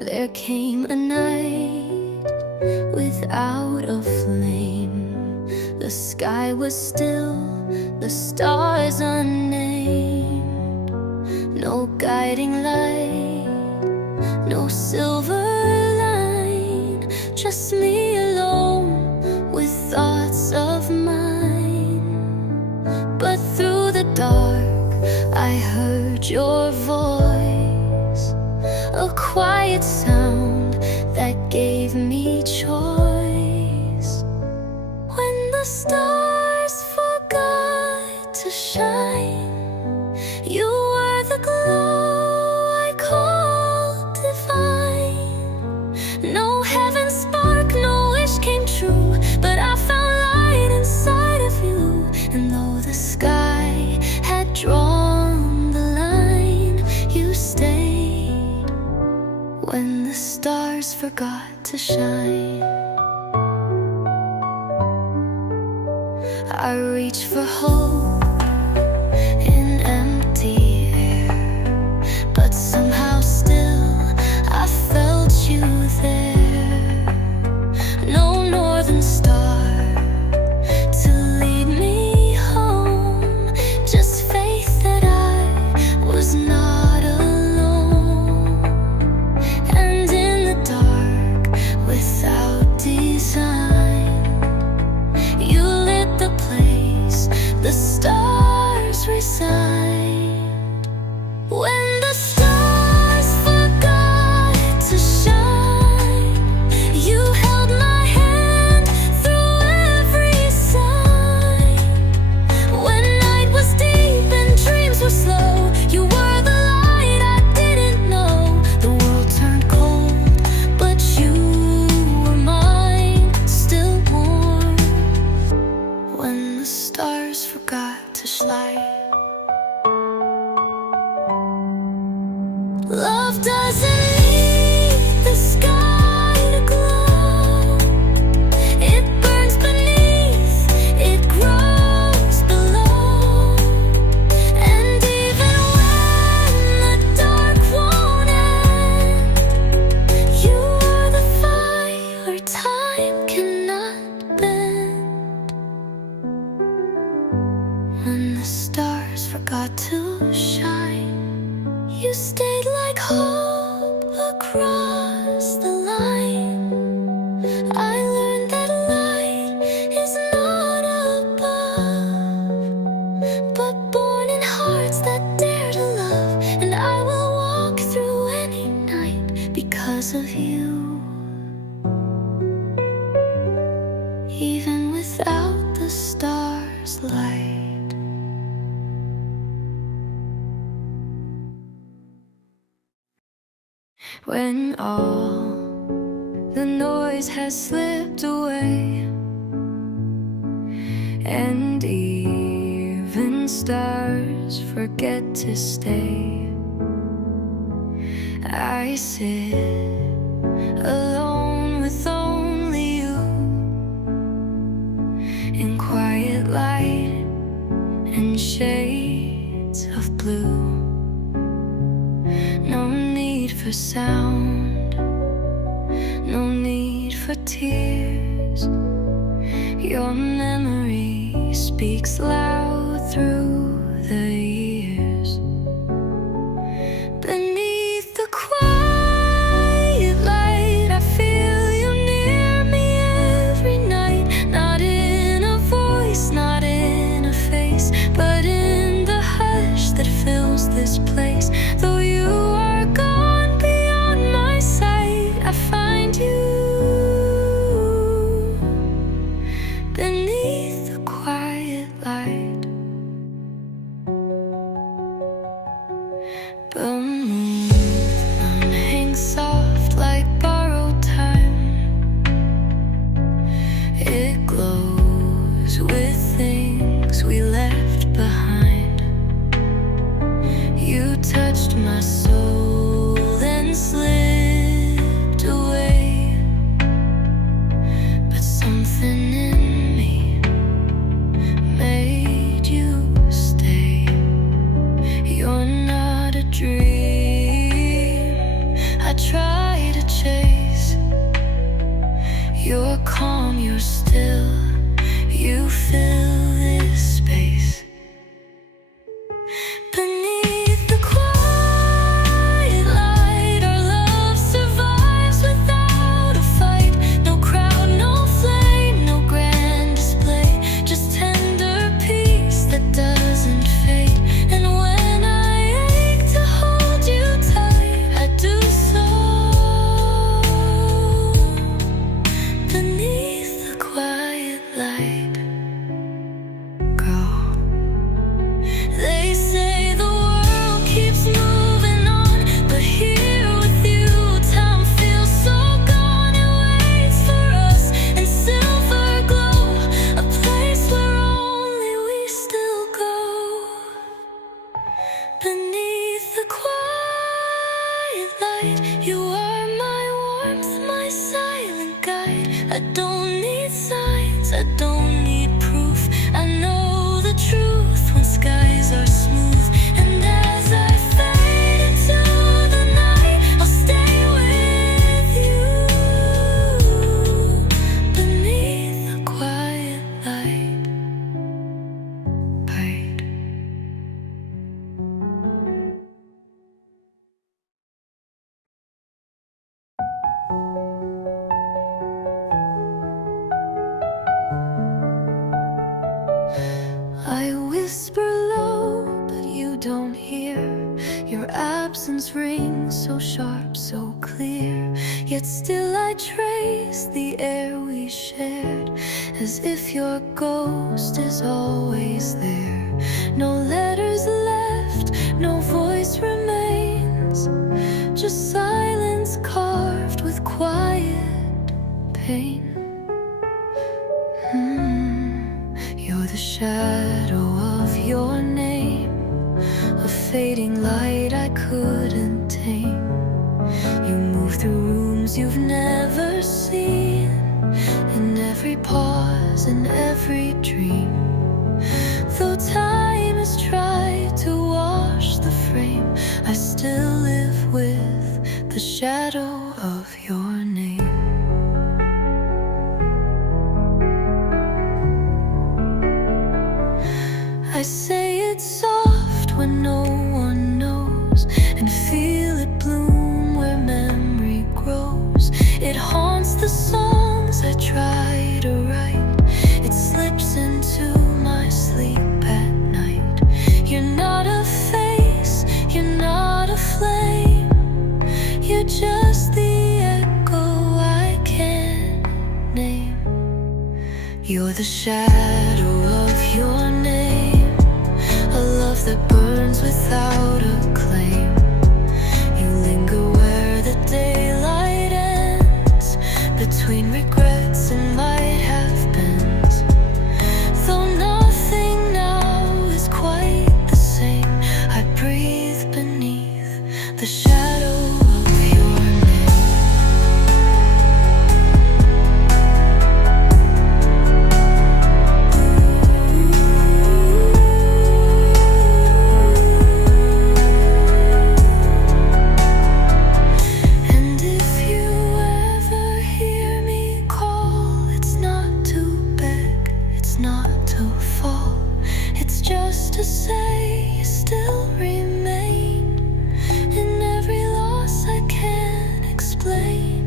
There came a night without a flame. The sky was still, the stars unnamed. No guiding light, no silver line, just me alone with thoughts of mine. But through the dark I heard your voice, a quiet sound that gave me choice. When the stars forgot to shine, you were the glow I called divine. No heaven spark, no wish came true, but I found light inside of you. And though the sky had drawn the line, you stayed. When the stars forgot to shine, I reached for hope in empty air, but somehow still I felt you there. No northern star to lead me home, just faith that I was not alone. And in the dark, without design, you lit the place the stars resigned. When the stars forgot to shine, you held my hand through every sign. When night was deep and dreams were slow, you were the light I didn't know. The world turned cold, but you were mine, still warm. When the stars forgot to shine. Love doesn't need the sky to glow. It burns beneath, it grows below. And even when the dark won't end, you are the fire time cannot bend. When the stars forgot to shine, you stayed like hope across the line. I learned that light is not above, but born in hearts that dare to love. And I will walk through any night because of you, even without the stars' light. When all the noise has slipped away, and even stars forget to stay, I sit alone with only you, in quiet light and shades of blue. No need for sound, no need for tears. Your memory speaks loud through the years. Beneath the quiet light, I feel you near me every night. Not in a voice, not in a face, but in the hush that fills this place. Though you are gone beyond my sight, I find you beneath the quiet light. The moon hangs soft like borrowed time. It glows with things we left behind. You touched my soul and slipped away, but something in me made you stay. light. You are my warmth, my silent guide. I don't need signs, I don't need proof. I know the truth when skies are smooth. And as I fade into the night, I'll stay with you beneath the quiet light bright. I whisper low, but you don't hear. Your absence rings so sharp, so clear. Yet still I trace the air we shared, as if your ghost is always there. No letters left, no voice remains, just silence carved with quiet pain. You're the shadow of your name, a fading light I couldn't tame. You move through rooms you've never seen, in every pause, in every dream. Though time has tried to wash the frame, I still live with the shadow of your name. I say it soft when no one knows, and feel it bloom where memory grows. It haunts the songs I try to write. It slips into my sleep at night. You're not a face, you're not a flame. You're just the echo I can't name. You're the shadow of your name, a love that burns without a claim. You linger where the daylight ends, between regrets and might have beens. Though nothing now is quite the same, I breathe beneath the shadow of your name. And if you ever hear me call, it's not to beg, it's not to fall. It's just to say you still remain in every loss I can't explain.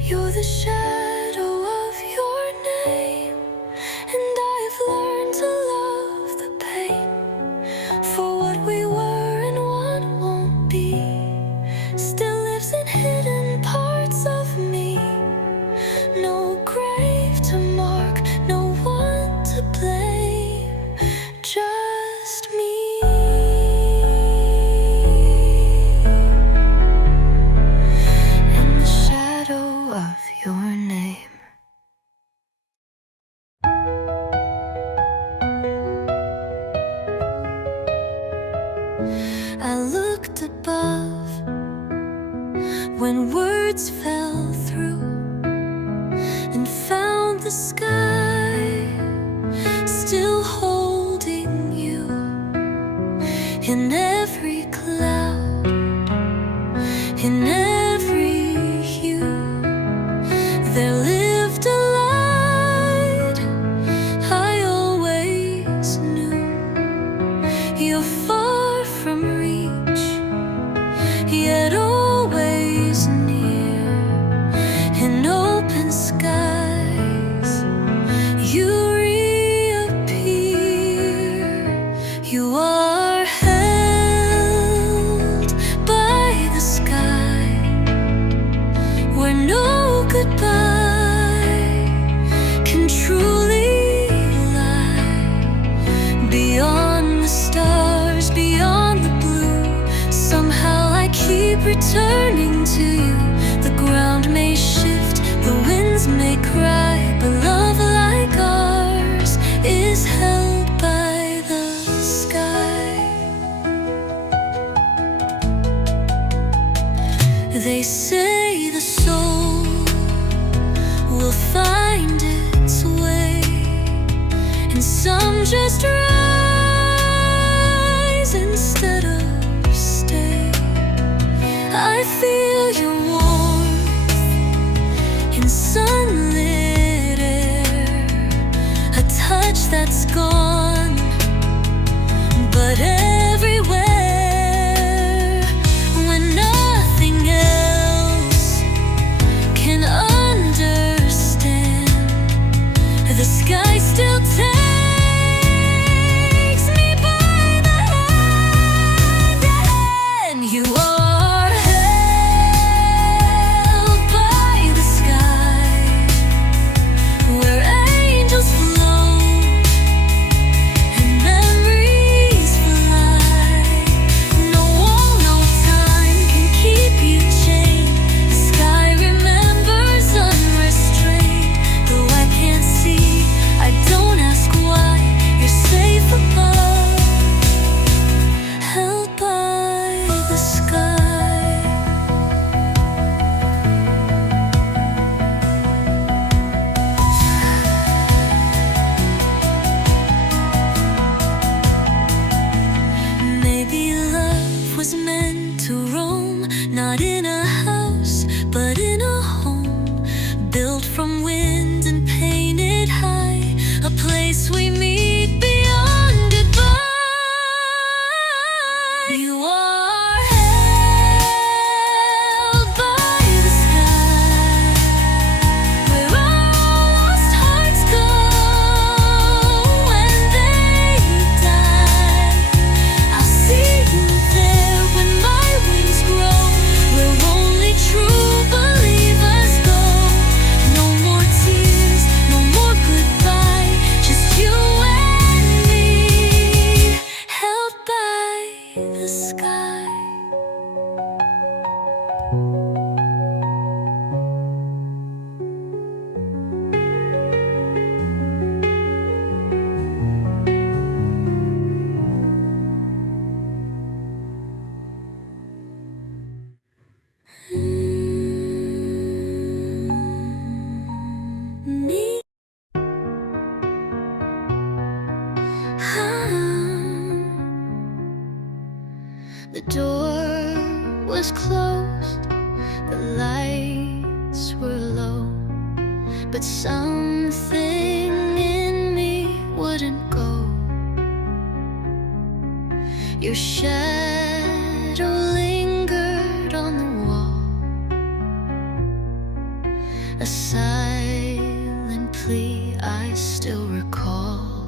You're the shadow of your name, and I've learned to love the pain for what we were and what won't be. Still lives in hidden parts of me. No grave to mark, no one to blame, just me. In the shadow of your name. I looked above when words fell through, and found the sky still holding you. In every cloud, in every hue, there lived a light I always knew. You're far from reach, yet always near. In open skies, you reappear. You are held by the sky, where no goodbye can truly lie. Beyond the stars, beyond the blue, somehow I keep returning to you. The ground may shift, the winds may cry, but love like ours is held by the sky. They say the soul will find its way, and some just rise instead of stay. I feel your warmth in sunlit air, a touch that's gone, but everywhere. When nothing else can understand, the sky still takes me by the hand, and you are held by the sky, where angels float and memories fly. No wall, no time can keep you chained. The sky remembers unrestrained. Though I can't see, I don't ask why. You're safe above, held by the sky. Maybe love was meant to roam, not in a house, but in a home, built from wind and painted high, a place we meet beyond goodbye. You are held by the sky, where all lost hearts go when they die. I'll see you there when my wings grow, where only true believers go. No more tears, no more goodbye, just you and me, held by the sky. Me. The door was closed, the lights were low, but something in me wouldn't go. Your shadow lingered on the wall, a silent plea I still recall.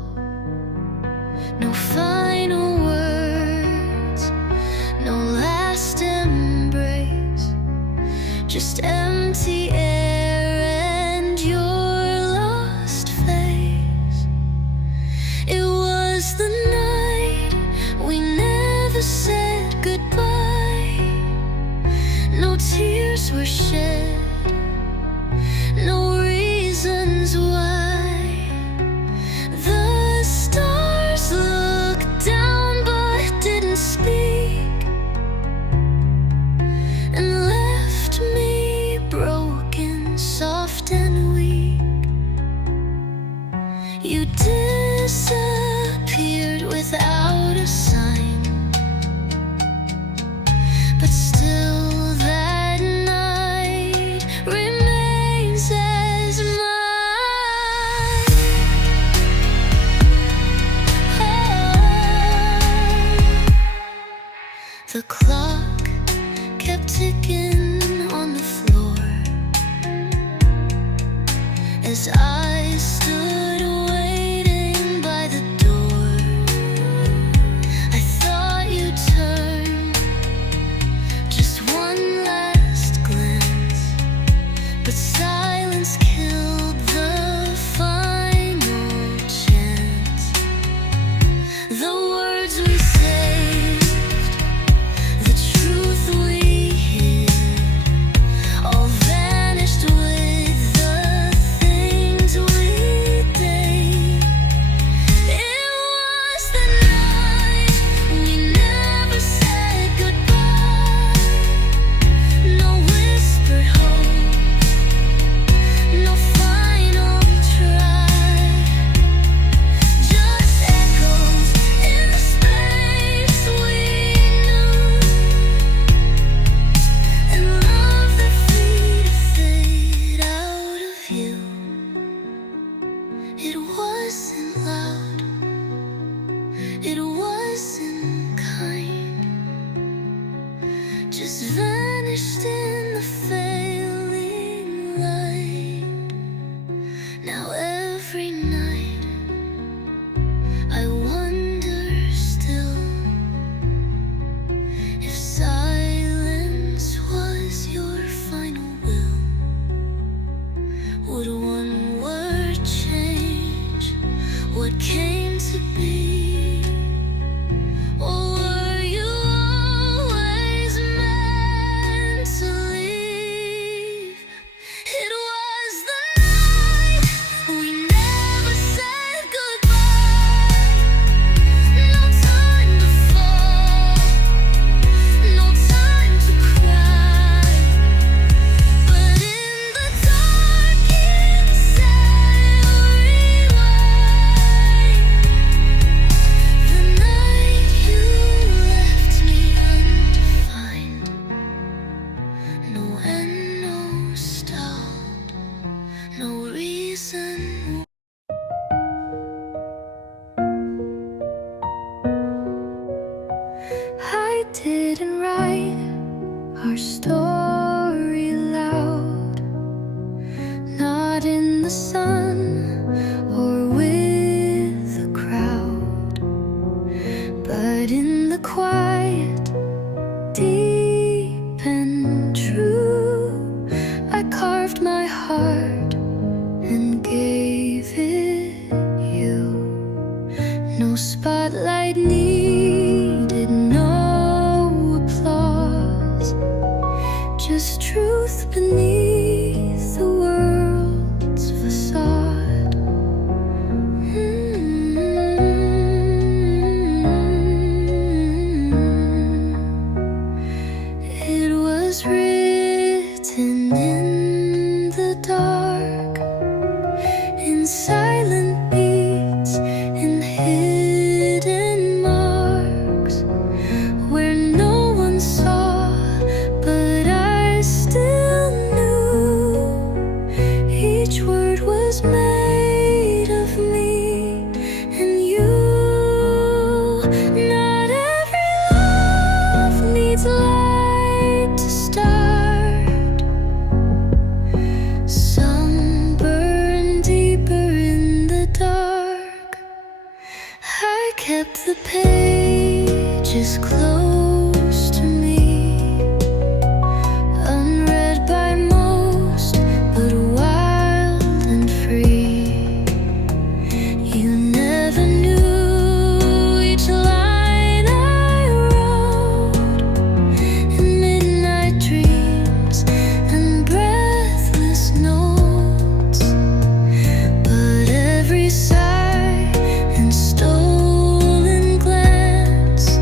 No final words, no last embrace, just empty air and your lost face. It was the night we never said goodbye. No tears were shed, no reasons why. The stars looked down but didn't speak, and left me broken, soft and weak. You disappeared without a sign, but still that night remains as mine. The clock kept ticking on the floor as I stood waiting by the door. I thought you'd turn, just one last glance, but silence killed the final chance. The words we saved, the truth we hid, all vanished with the things we did. It was the night we never said goodbye. No It wasn't kind, just vanished in the failing light. Now every night I wonder still if silence was your final will. Would one word change what came to be? Or were you always meant to leave? It was the night we never said goodbye. No time to fall, no time to cry. But in the dark inside rewind, the night you left me undefined. No end, no stop, no reason. I didn't write our story loud, not in the sun or with the crowd, but in the quiet, deep and true. I carved my heart and gave it you. No spotlight needed, no applause, just truth beneath the world's facade. It was written in the dark, in silent beats, in hidden marks, where no one saw, but I still knew each word was made of me and you. Not every love needs light to start. Some burn deeper in the dark. I kept the pages close to me, unread by most, but wild and free. You never knew each line I wrote in midnight dreams and breathless notes. But every sigh and stolen glance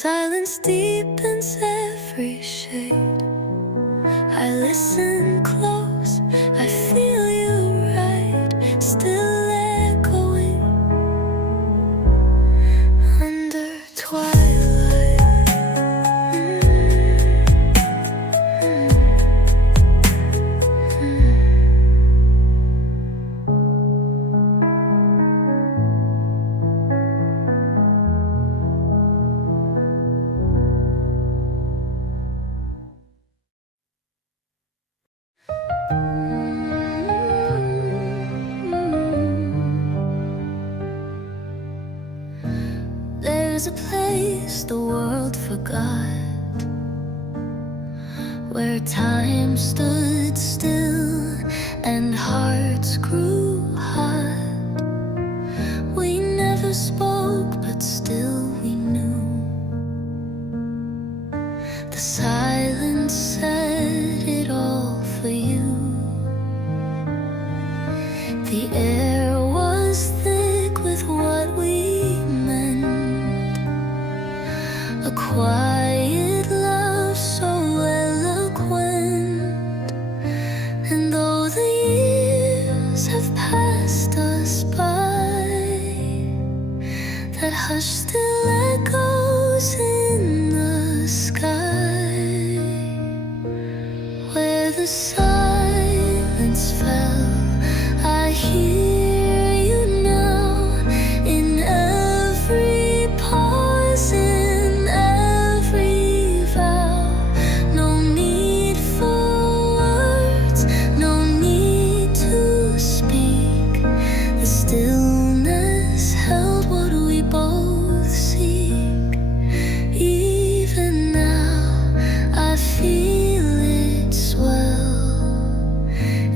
silence deepens every shade. I listen close, I feel you right, still echoing under twilight. There's a place the world forgot, where time stood still and hearts grew hot. We never spoke, but still we knew. The silence said it all for you. The air was thick with what we meant, a quiet love so eloquent. And though the years have passed us by, that hush still echoes in the sky. Where the silence fell, I hear you now, in every pause, in every vow. No need for words, no need to speak. The stillness held what we both seek. Even now I feel it swell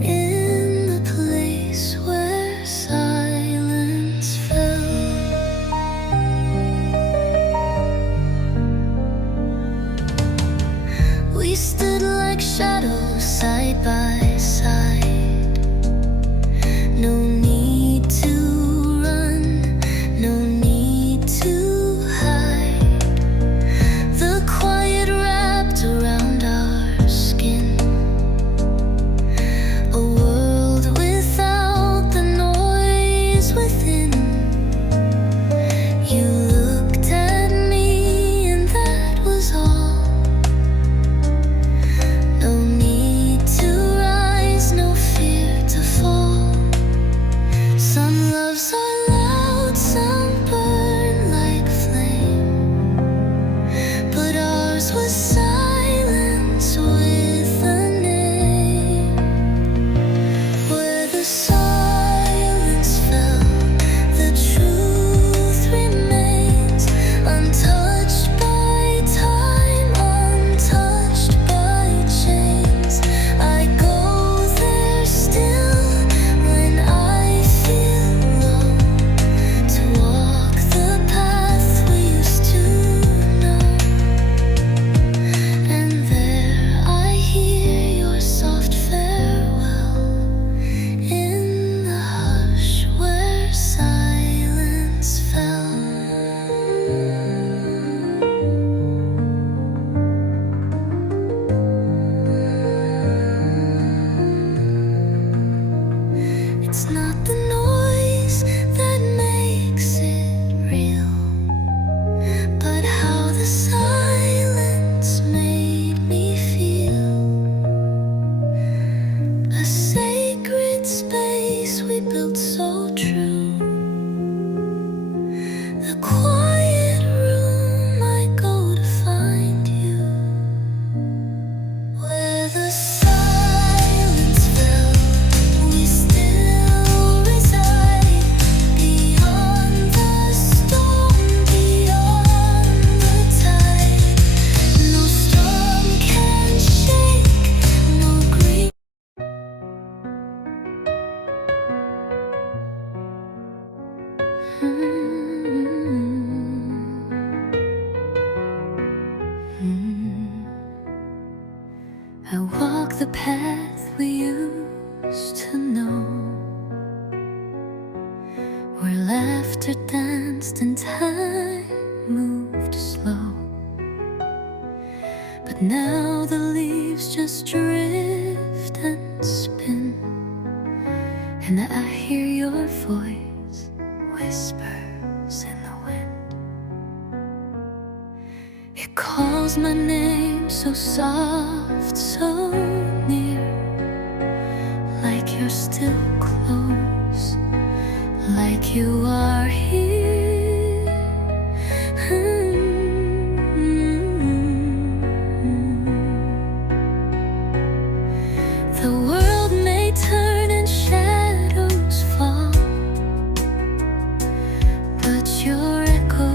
in the place where silence fell. We stood like shadows side by side. No need to run, no need to hide. The quiet wrapped around our skin, a world without the noise within. You looked at me and that was all. No need to rise, no fear to fall. Some loves are loud, some burn like flame, but ours was silence with a name. Where the silence fell, the truth remains, untouched by time, untouched by chains. I go there still when I feel low, to walk the path we used to know. And there I hear your soft farewell in the hush where silence fell. It's not the noise that makes it real, but how the silence made me feel. A sacred space we built so true. The quiet room I go to find you. Where the silence fell, we still reside, beyond the storm, beyond the tide. No storm can shake, no grief. I walk the path we used to know, where laughter danced and time moved slow. But now the leaves just drift and spin, and I hear your voice, whispers in the wind. It calls my name so soft, so near, like you're still close, like you are here. The world may turn and shadows fall, but your echo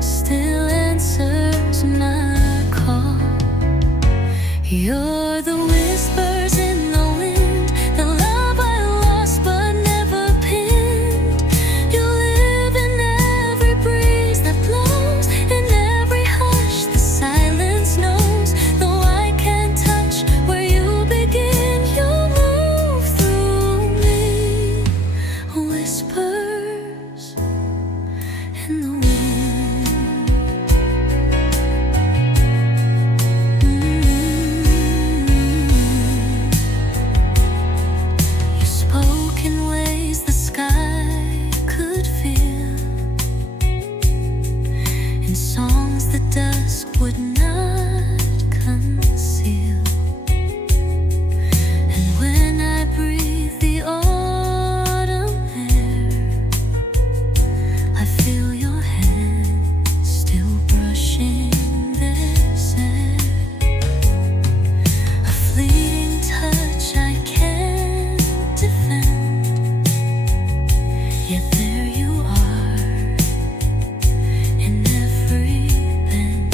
still answers my call. You're the whispers in the wind, the love I lost but never pinned. You live in every breeze that blows, in every hush the silence knows. Though I can't touch where you begin, you move through me. Whispers in the wind. You spoke in ways the sky could feel, in songs the dusk would not conceal. And when I breathe the autumn air, I feel your hand still brushing this air. A fleeting touch I can't defend, yet there you are in every bend.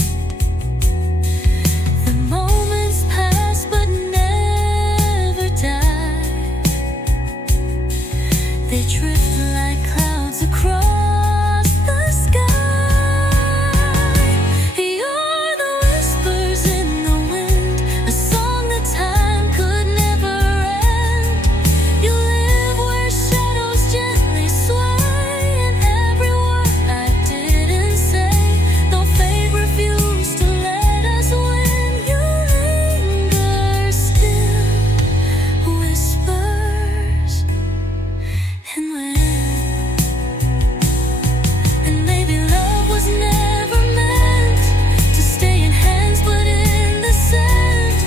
The moments pass but never die. They drift like clouds across the sky. You're the whispers in the wind, a song that time could never end. You live where shadows gently sway, and every word I didn't say, though fate refused to let us win, you linger still. Whispers in wind. And maybe love was never meant to stay in hands, but in the scent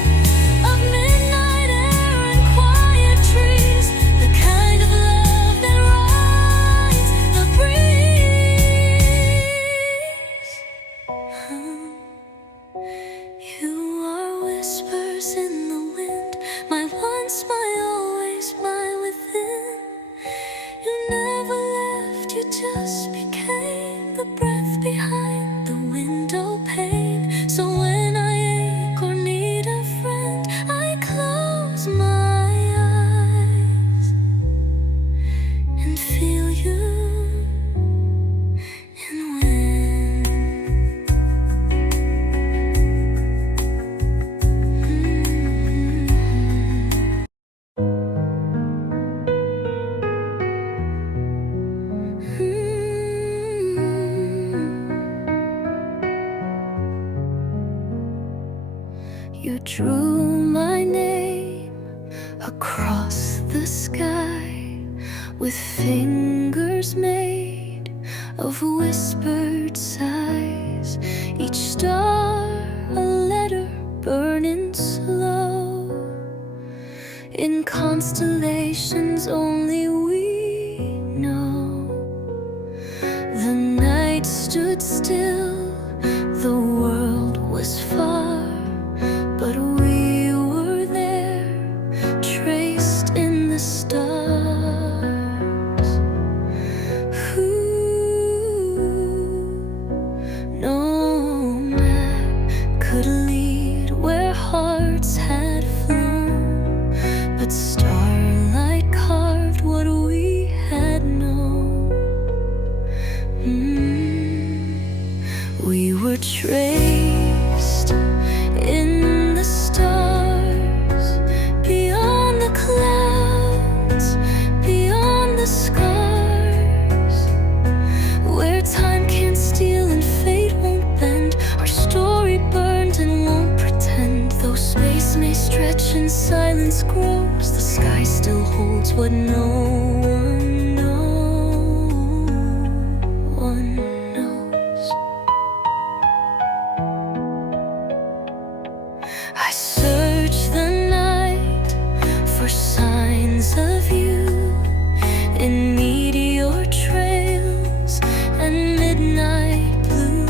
of midnight air and quiet trees, the kind of love that rides the breeze. You are whispers in the wind, my once, my always, my within. You never left, you just became the breath behind the window pane. So when I ache or need a friend, I close my eyes and feel you in wind. You drew my name across the sky with fingers made of whispered sighs. Each star a letter burning slow, in constellations only we know. The night stood still, the world was far, but we were there, traced in the stars. Who, no map could lead where hearts had flown, but starlight carved what we had known. We were traced in the stars, beyond the clouds, beyond the scars, where time can't steal and fate won't bend. Our story burned and won't pretend. sky still holds what no one knows. I search the night for signs of you in meteor trails and midnight blue.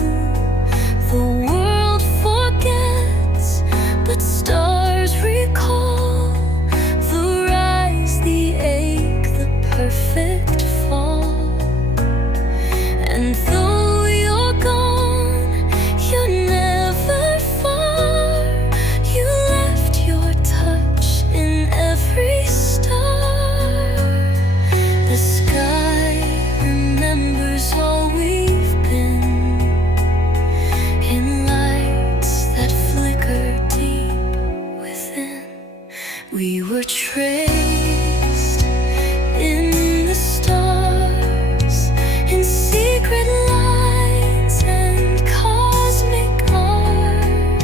The world forgets, but stars recall the rise, the ache, the perfect fall. And though you're gone, you're never far. You left your touch in every star. The sky remembers all we've been, in lights that flicker deep within. We were traced in the stars, in secret lines and cosmic art.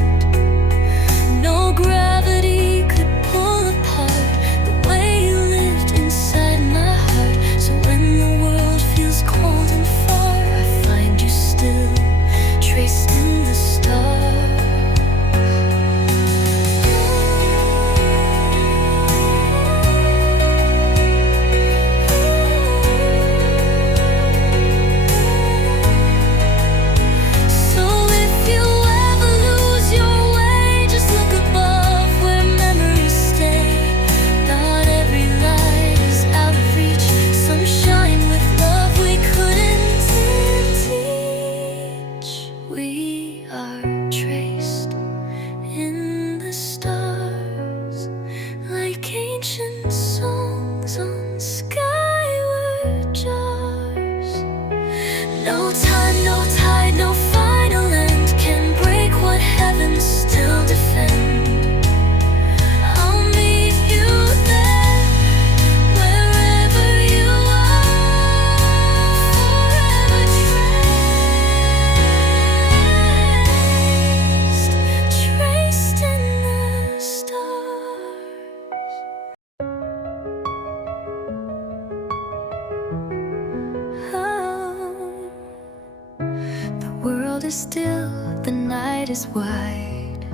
No gravity could pull apart the way you lived inside my heart. So when the world feels cold and far, I find you still traced in the stars. So if you ever lose your way, just look above where memories stay. Not every light is out of reach. Some shine with love we couldn't teach. We are traced in the stars, like ancient songs on skyward jars. No time, no tide, no final end can break what heaven still defend. I'll meet you there, wherever you are, forever traced in the stars. The world is still, the night is wide.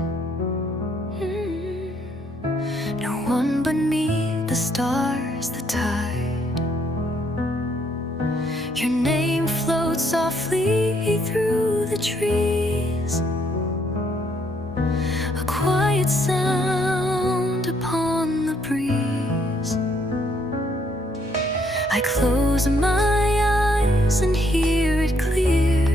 No one but me, the stars, the tide. Your name floats softly through the trees, a quiet sound upon the breeze. I close my eyes and hear it clear,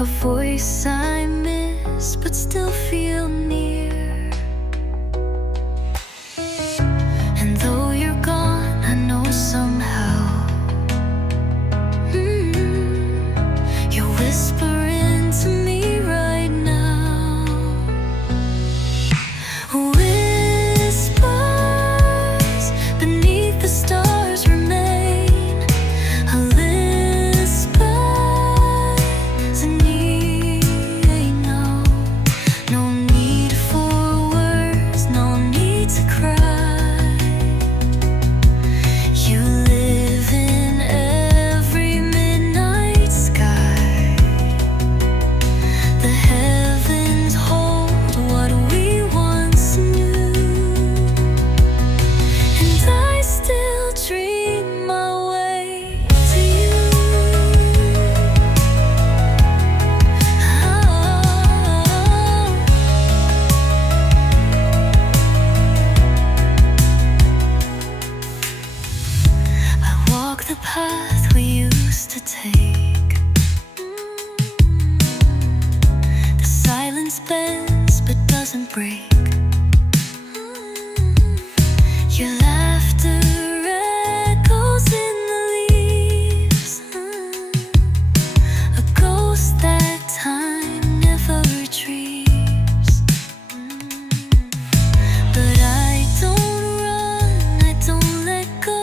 a voice I miss but still feel near. And though you're gone, I know somehow you're whispering to me right now. Whispers beneath the stars remain, a lisper as a need. No need for words, no need to cry. You live in every midnight sky. The heavens hold what we once knew, and I still dream my way to you. I walk the path we used to take. The silence bends but doesn't break. Your laughter echoes in the leaves, a ghost that time never retrieves. But I don't run, I don't let go.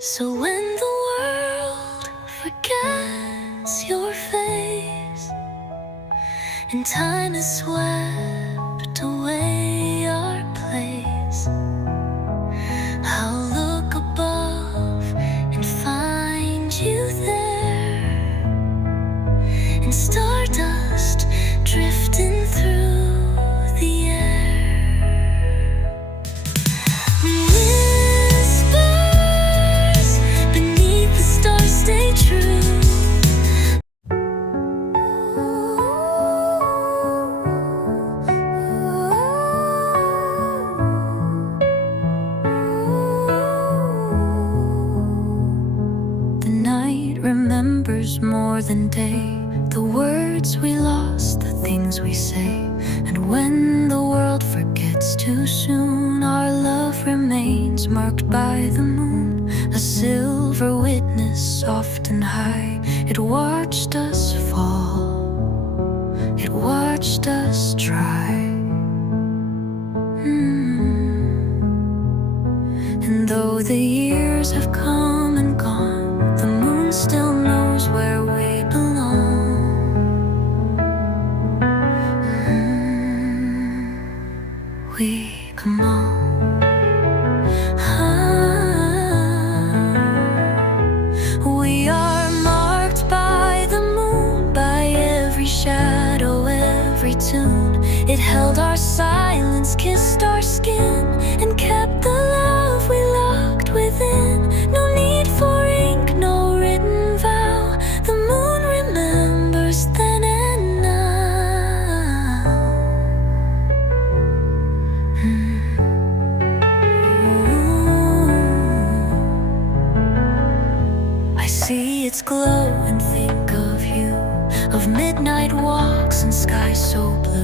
So when the world forgets your face and time has swept away our place, I'll look above and find you there, in stardust drifting through the air. Whispers beneath the stars stay true. The night remembers more than day, the words we lost, the things we say. And when the world forgets too soon, our love remains marked by the moon, a silver witness, soft and high. It watched us fall, it watched us try. And though the years have come and gone, the moon still knows where we belong. We come on. We are marked by the moon, by every shadow, every tune. It held our silence, kissed our skin, and kept the love we locked within. No need for ink, no written vow. The moon remembers then and now. I see its glow and think of you, of midnight walks and skies so blue.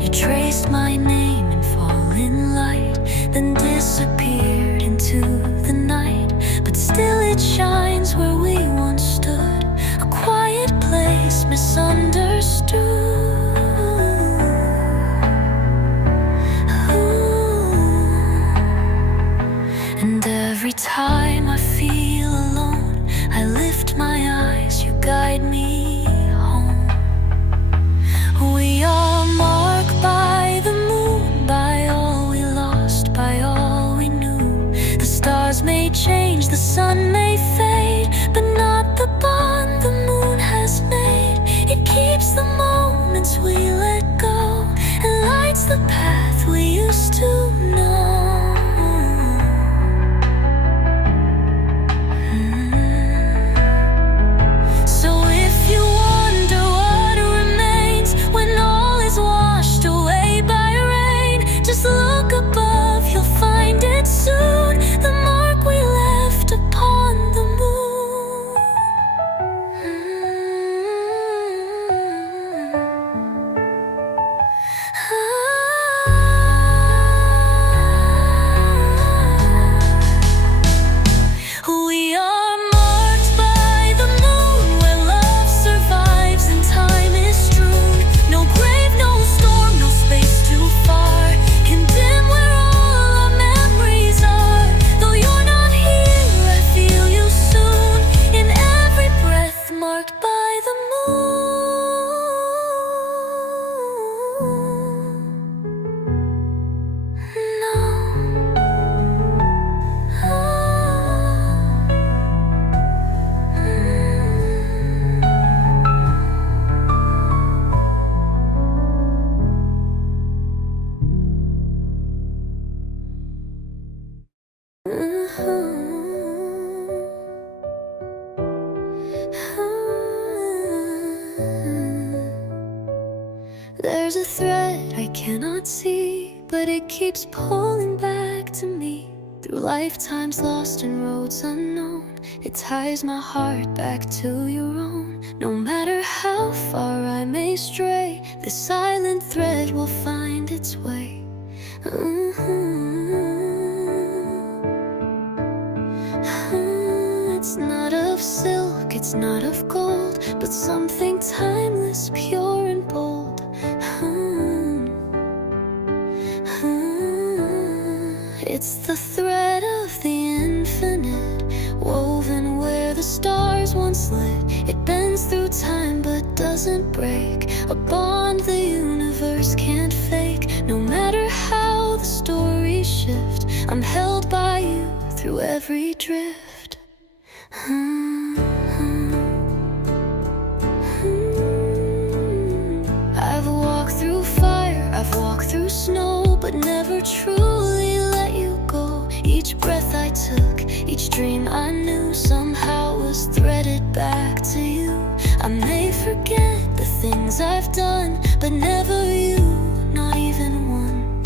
You traced my name in falling light, then disappeared into the night. But still it shines where we once stood, a quiet place misunderstood. And every time I feel alone, I lift my eyes, you guide me home. We are marked by the moon, by all we lost, by all we knew. The stars may change, the sun may fade, but not the bond the moon has made. It keeps the moments we let go, and lights the path we used to know. So if you wonder what remains when all is washed away by rain, just look above, you'll find it soon, the mark we left upon the moon. We are marked by the moon, where love survives and time is strewn. No grave, no storm, no space too far can dim where all our memories are. Though you're not here, I feel you soon, in every breath marked by the moon. No. There's a thread I cannot see, but it keeps pulling back to me. Through lifetimes lost and roads unknown, it ties my heart back to your own. No matter how far I may stray, this silent thread will find its way. It's not of silk, it's not of gold, but something timeless, pure and bold. It's the thread of the infinite, woven where the stars once lit. It bends through time but doesn't break, a bond the universe can't fake. No matter how the stories shift, I'm held by you through every drift. I've walked through fire, I've walked through snow, but never truly let you go. Each breath I took, each dream I knew, somehow was threaded back to you. I may forget the things I've done, but never you, not even one.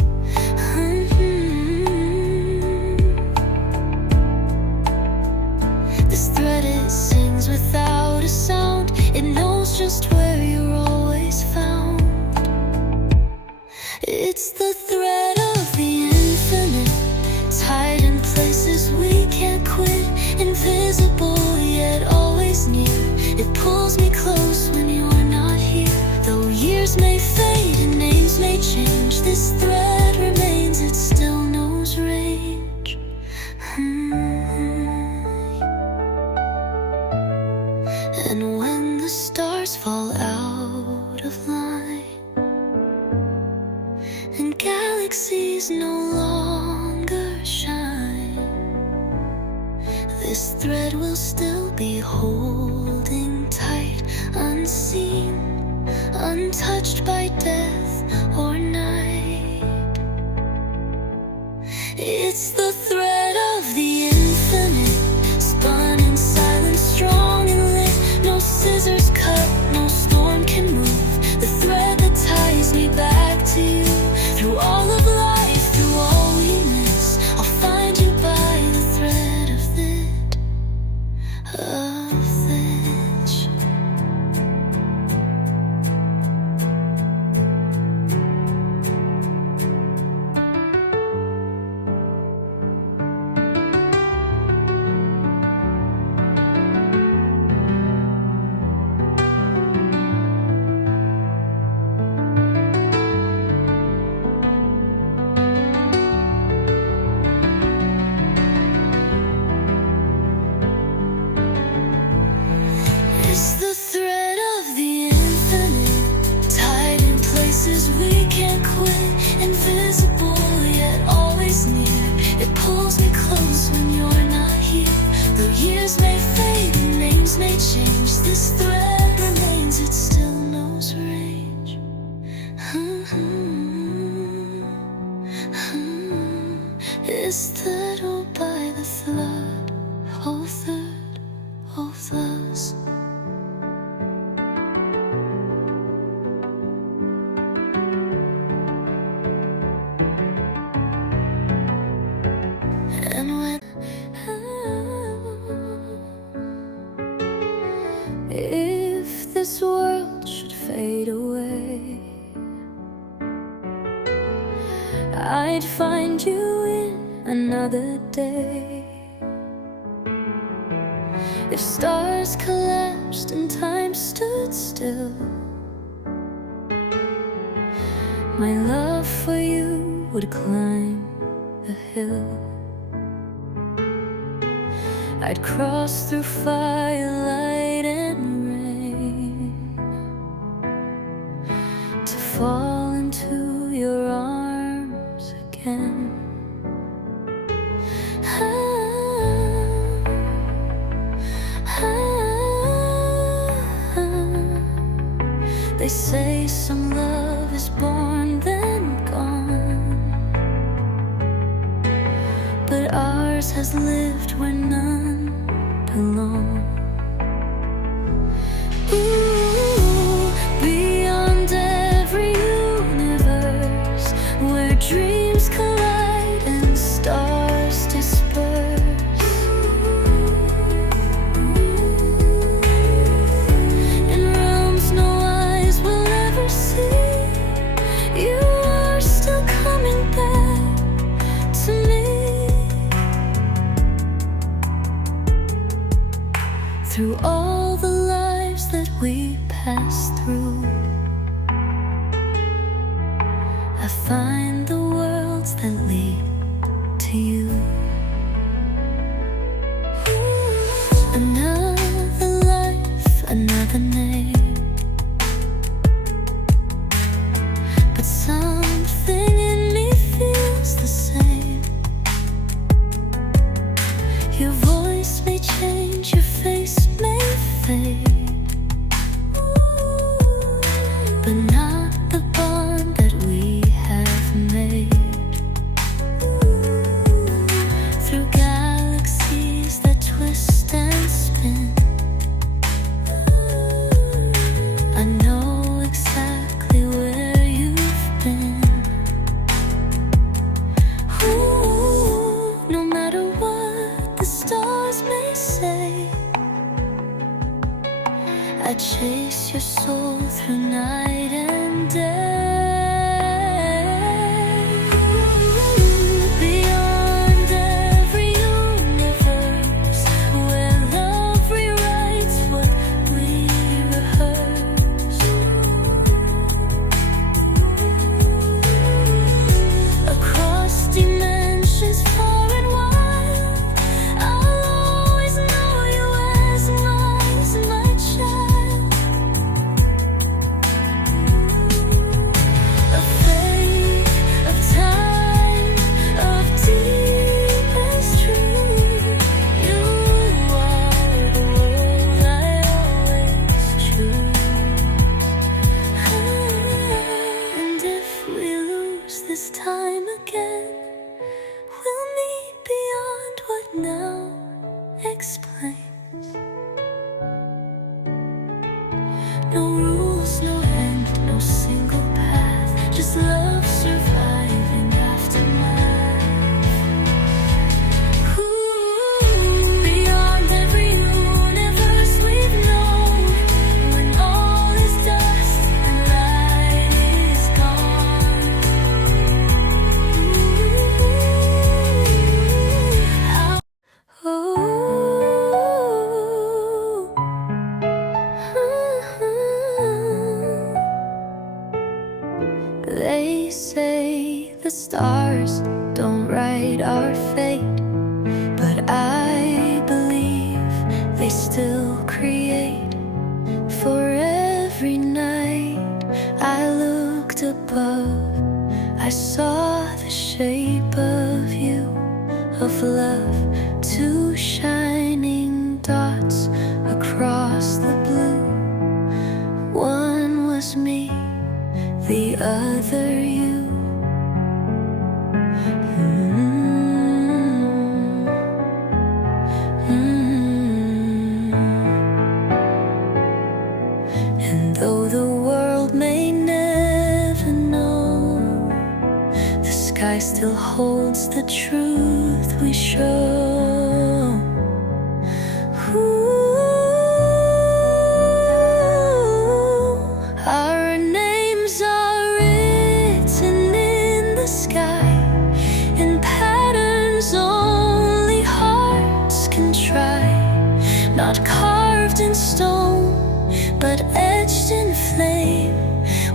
This thread, it sings without a sound. It knows just where you're always found. It's the thread of the infinite, tied in places we can't quit. Invisible yet always near. It pulls me close when you're not here. Though years may fade and names may change, this thread remains, it still knows range. And when the stars fall out of line and galaxies no longer shine, this thread will still be holding tight, unseen, untouched by death or night. It's the thread of the infinite, spun in silence, strong and lit. No scissors cut, no storm can move. The thread that ties me back to you. Through all of life, through all we miss, I'll find you by the thread of it, of it. It's the thread of the infinite, tied in places we can't quit. Invisible yet always near. It pulls me close when you're not here. Though years may fade and names may change, this thread remains, it still knows range. Is that all by the thread, oh third of us? And when if this world should fade away, I'd find you in another day. If stars collapsed and time stood still, my love for you would climb a hill. I'd cross through firelight and rain to fall into your arms again. They say some love is born then gone, but ours has lived where none belong. Ooh, beyond every universe, where dreams collide and stars disperse. In realms no eyes will ever see, you are still coming back to me. Through all the lives that we passed through, I find the worlds that lead to you. Another life, another name, but something in me feels the same. Your voice may change, your face may fade, but not the bond that we have made. Through galaxies that twist and spin, I know exactly where you've been. Ooh, no matter what the stars may say, I chase your soul through night and day. Beyond every universe, where love rewrites what we rehearse. Across dimensions far and wide, I'll always know you as my child. A faith of time, of deepest truth. You are the world I always choose. And if we lose this time again, we'll meet beyond what now explains. No rules, no end, no single path, just love surviving aftermath. Ooh, beyond every universe we've known, when all is dust and light is gone. They say the stars don't write our fate, but I believe they still create. For every night I looked above, I saw the shape of you, of love, two shining dots across the blue. One was me, the other you. And though the world may never know, the sky still holds the truth we show. Our names are written in the sky, in patterns only hearts can try. Not carved in stone, but etched in flame,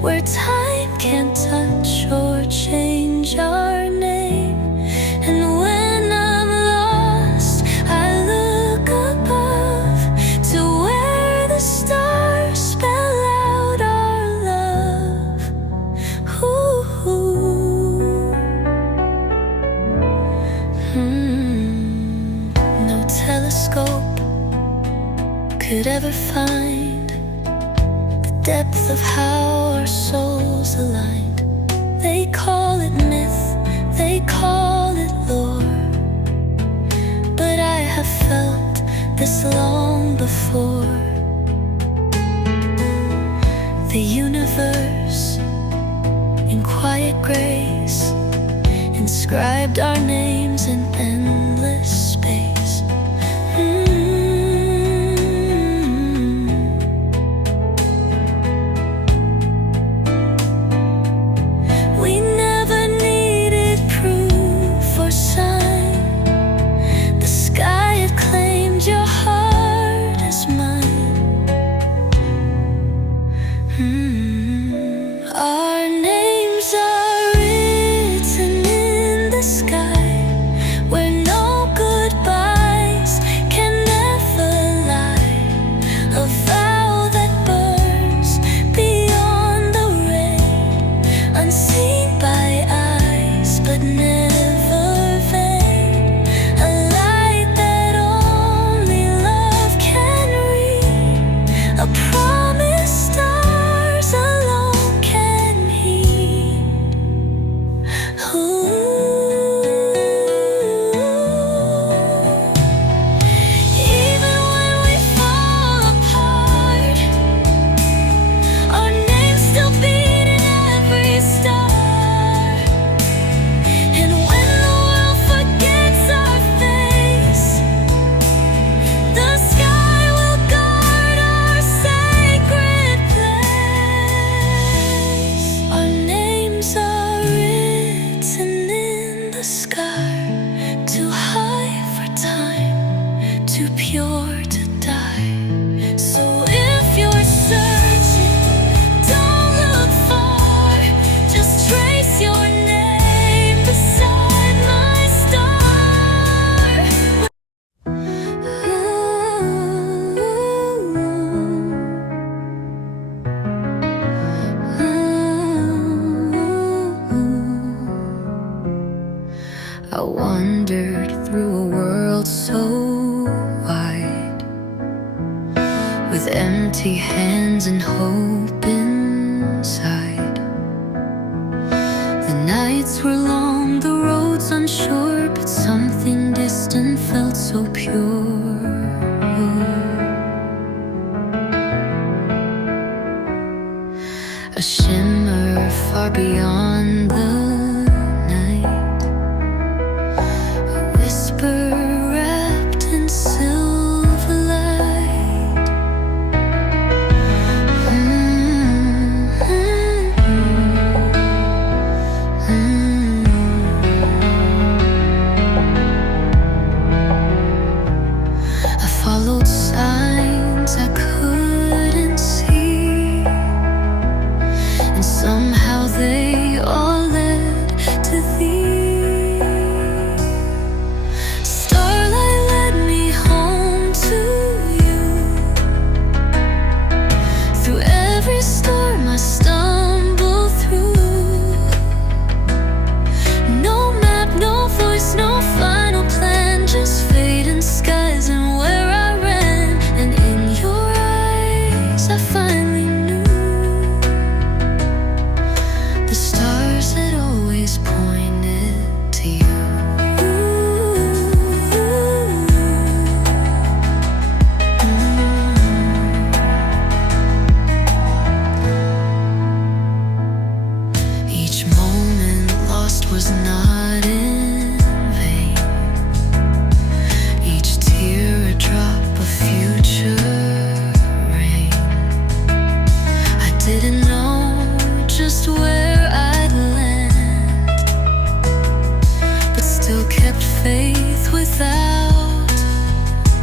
where time can't touch or change our name. And when I'm lost, I look above to where the stars spell out our love. Ooh. No telescope could ever find the depth of how our souls aligned. They call it myth, they call it lore, but I have felt this long before. The universe, in quiet grace, inscribed our names in endless space. We never needed proof or sign. The sky had claimed your heart as mine. Our names are written in the sky, but never vain. A light that only love can read, a promise stars alone can heed. Even when we fall apart, our names still beat in every star. And when the world forgets our face, the sky will guard our sacred place. Our names are written in the sky, too high for time, too pure to die. So if you're searching, don't look far, just trace your name beside my star. I wandered through a world so wide, with empty hands and hope inside. The nights were long, the roads unsure, but something distant felt so pure. A shimmer far beyond the night, a whisper wrapped in silver light. I followed signs I couldn't see, and somehow they all led to thee. Starlight led me home to you. Through every storm I stumble through. No map, no voice, no final plan, just fading skies and where I ran. And in your eyes I finally knew the stars had always pointed to you. Each moment lost was not in vain, each tear a drop of future rain. I didn't know just where I'd land, but still kept faith without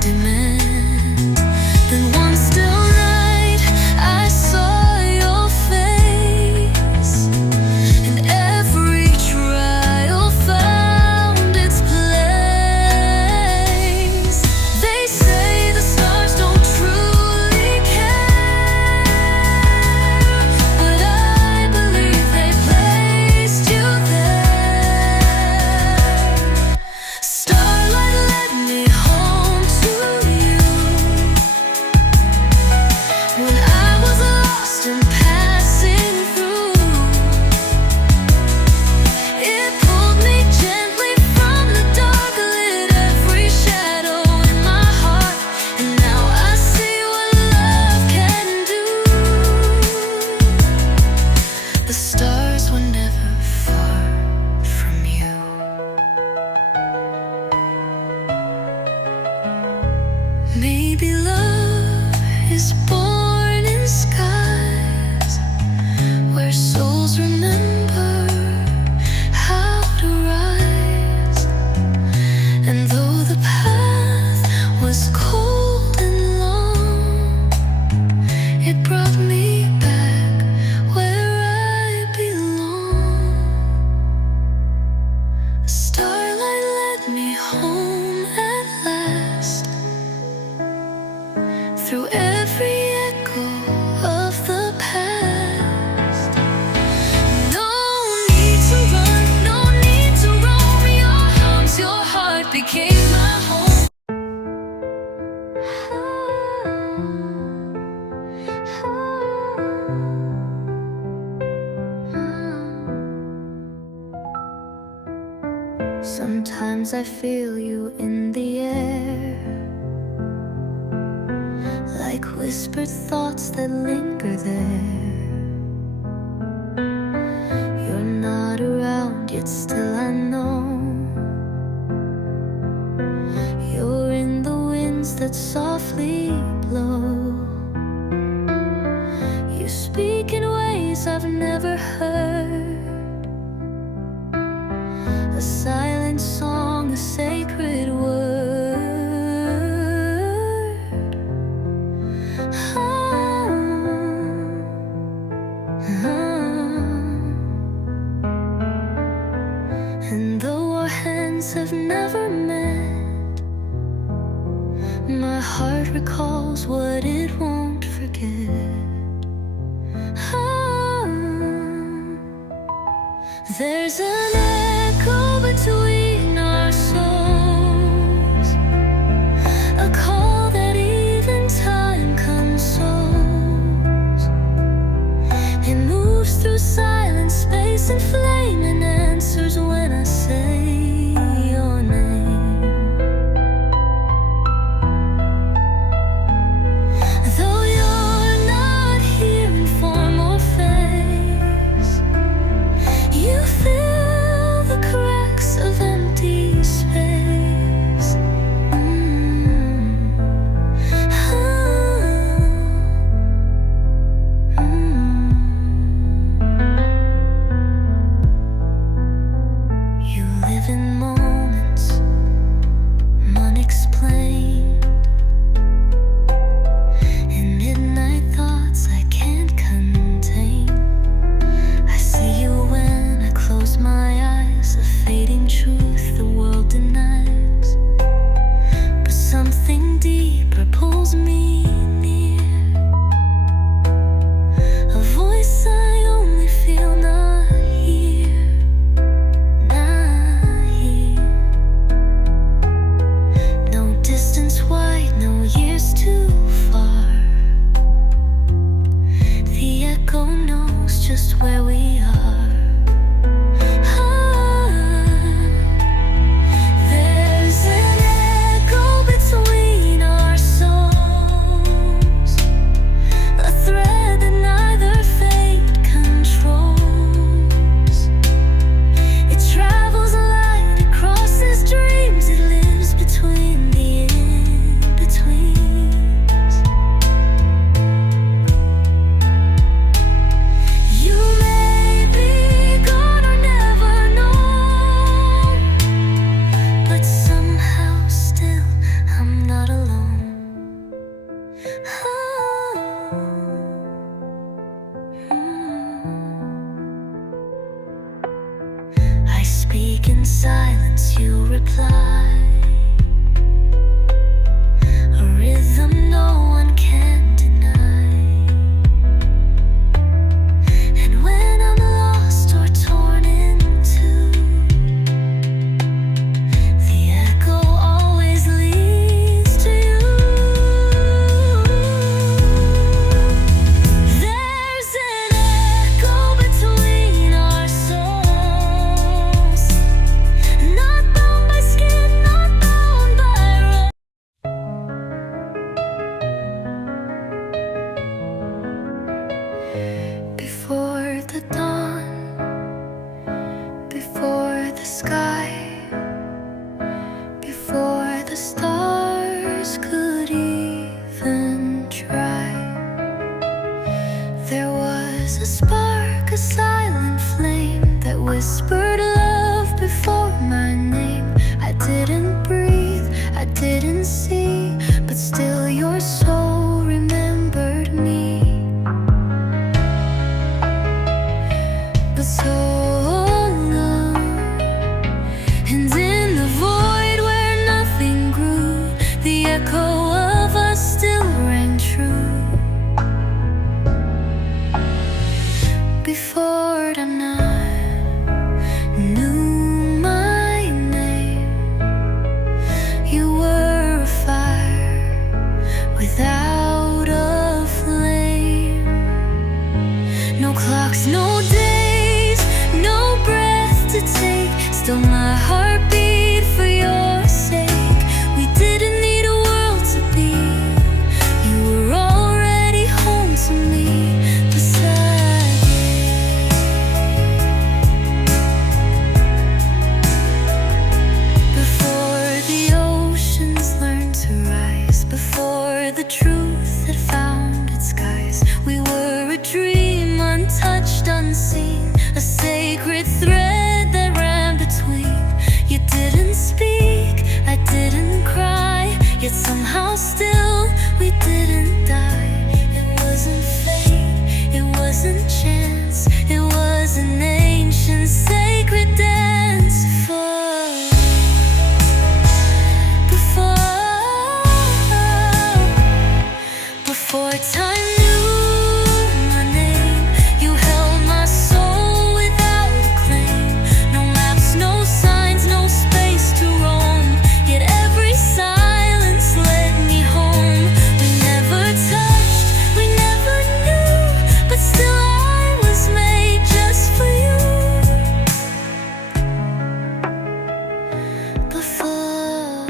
demand. Then one still night I saw your face, and every trial Sometimes I feel you in the air, like whispered thoughts that linger there. You're not around, yet still I know you're in the winds that softly blow. You speak in ways I've never heard, a silent song, a sacred word. And though our hands have never met, my heart recalls what it won't forget. There's an echo between our souls, a call that even time consoles. It moves through silence, space and flame, and answers when I say your name. Though you're not here in form or face, you fill the cracks of empty space. You live in moments unexplained, in midnight thoughts I can't contain. I see you when I close my eyes, a fading truth the world denies. But something deeper pulls me near, a voice I only feel, not hear, not hear. No distance wide, no years too far. The echo knows just where we are. There's an echo between our souls, a thread that neither fate controls. It travels light, it crosses dreams, it lives between the in-betweens. You may be gone or never known, but somehow still I'm not alone. I speak in silence, you reply, a rhythm no one can deny. And when I'm lost or torn in two, the echo always leads to you. There's an echo between our souls, not bound by skin, not bound by rope. sacred thread that ran between. You didn't speak, I didn't cry, yet somehow still we didn't die. It wasn't fate, it wasn't chance, it was an ancient sacred dance. Before time knew my name, you held my soul without a claim. No maps, no signs, no space to roam, yet every silence led me home. We never touched, we never knew, but still I was made just for you. Before,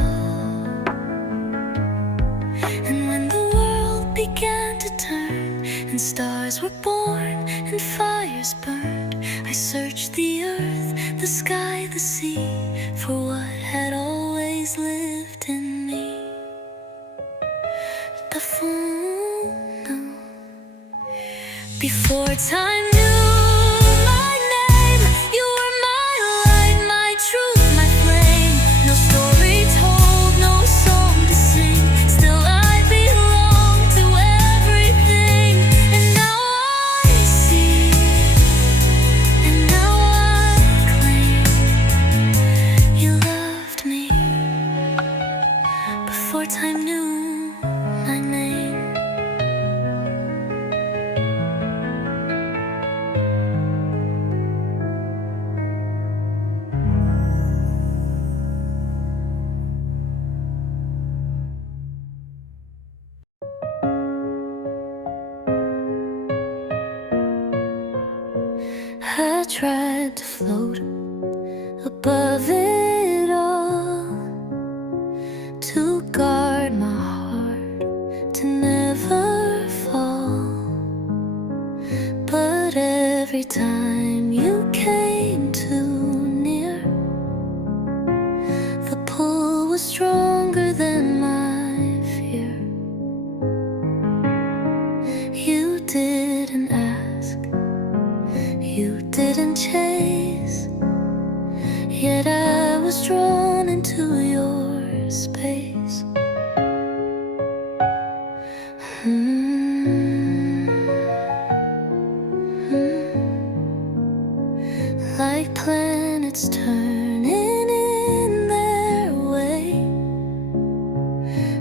and when the world began to turn, and stars were born, and fires burned, I searched the earth, the sky, the sea, for what had always lived in me. Before time knew my name, you were my light, my truth, my flame. No story told, no song to sing, still I belong to everything. And now I see, and now I claim, you loved me before time knew my name. I tried to float above it all, to guard my heart, to never fall. But every time you came too near, the pull was stronger than my fear. You didn't ask, you didn't chase, yet I was drawn into your space. Like planets turning in their way,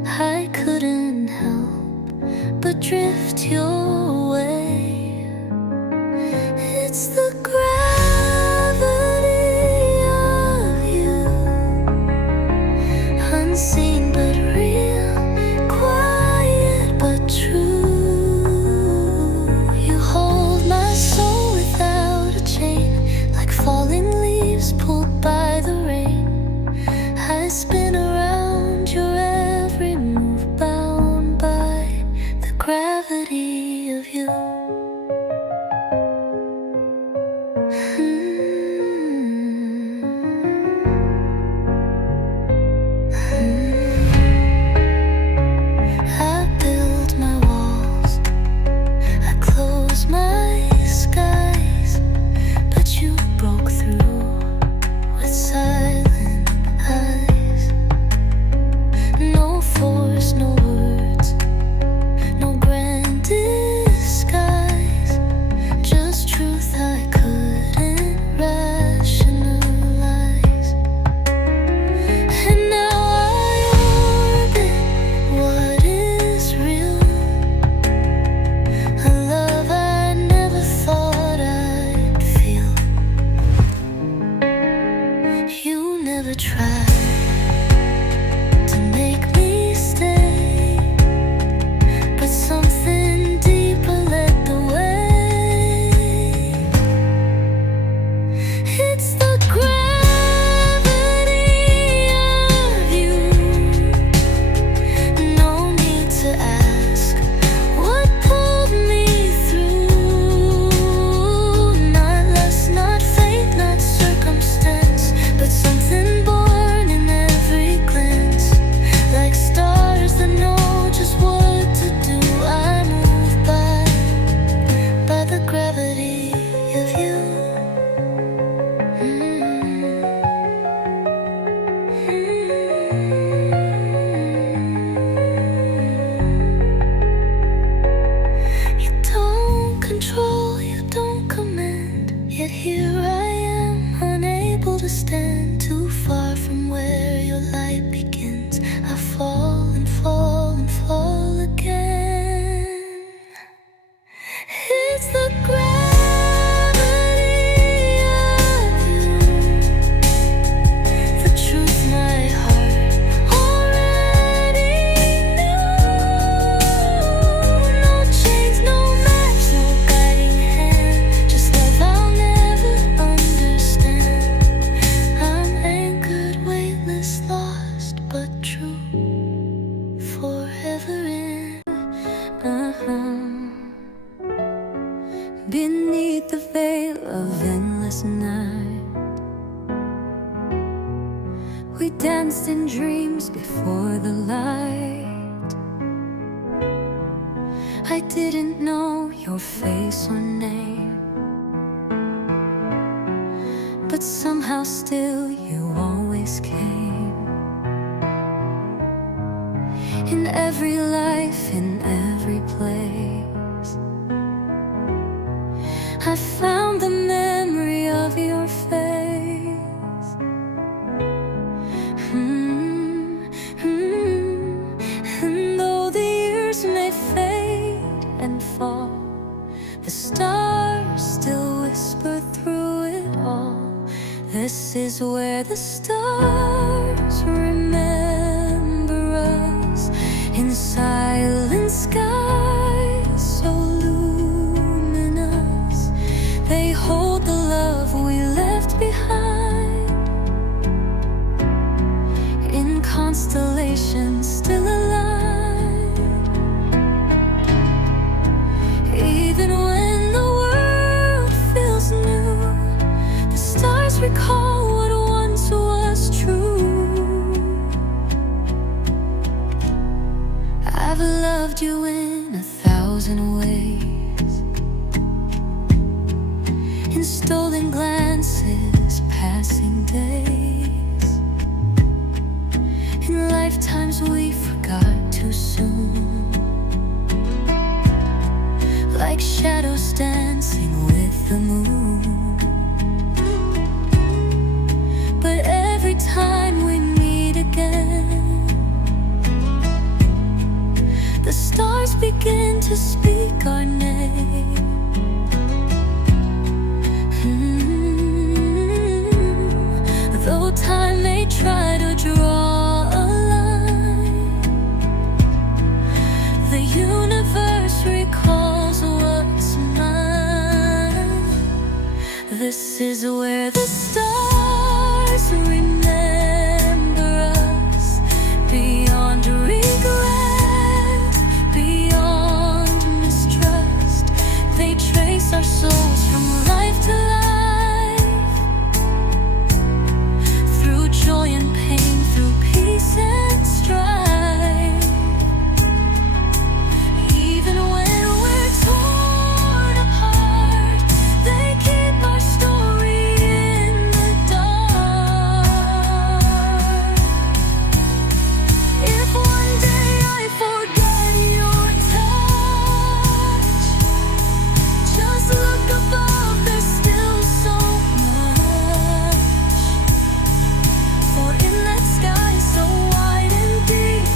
I couldn't help but drift your way. It's the gravity of you, unseen but real, quiet but true. You hold my soul without a chain, like falling leaves pulled by the rain. I spin around your every move, bound by the gravity of you. I build my walls, I close my skies, but you broke through with silent eyes. No force, no words, no grand disguise, just truth I couldn't rationalize. And now I orbit what is real, a love I never thought I'd feel. You never tried to make me stay, but something deeper led the way. It's the gravity of you. No need to ask what pulled me through. Not lust, not faith, not circumstance, but something born never stand too far from where your light begins. I fall and fall and fall again. It's the gravity of you, the truth my heart already knew. No chains, no match, no guiding hand, just love I'll never understand. I'm anchored, weightless, lost but true, forever in. Beneath the veil of endless night, we danced in dreams before the light. I didn't know your face or name, but somehow still you always came. In every life, in every place, I found the memory of your face. And though the years may fade and fall, the stars still whisper through it all. This is where the stars remember us, in silent skies so luminous. They hold the love we left behind, in constellations still aligned. Even when the world feels new, the stars recall what once was true. I've loved you in 1,000 ways, in stolen glances, passing days, in lifetimes we forgot too soon, like shadows dancing with the moon. But every time we meet again, the stars begin to speak our name. Though time may try to draw a line, the universe recalls what's mine. This is where the stars remember us, beyond regret, beyond mistrust. They trace our souls from life to life, joy and pain, through peace and strife. Even when we're torn apart, they keep our story in the dark. If one day I forget your touch, just look above, there's still so much. For in that sky so wide and deep,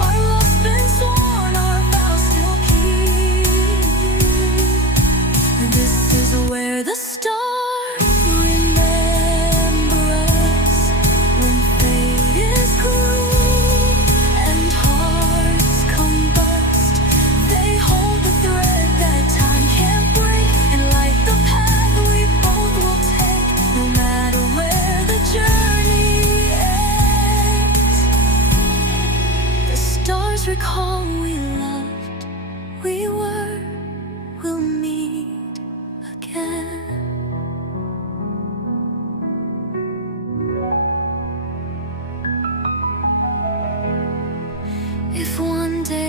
our love's been sworn, our vows still keep. This is where the stars remember us, when fate is cruel and hearts combust. They hold the thread that time can't break, and light the path we both will take, no matter where the journey. The stars recall we loved, we were, we'll meet again. If one day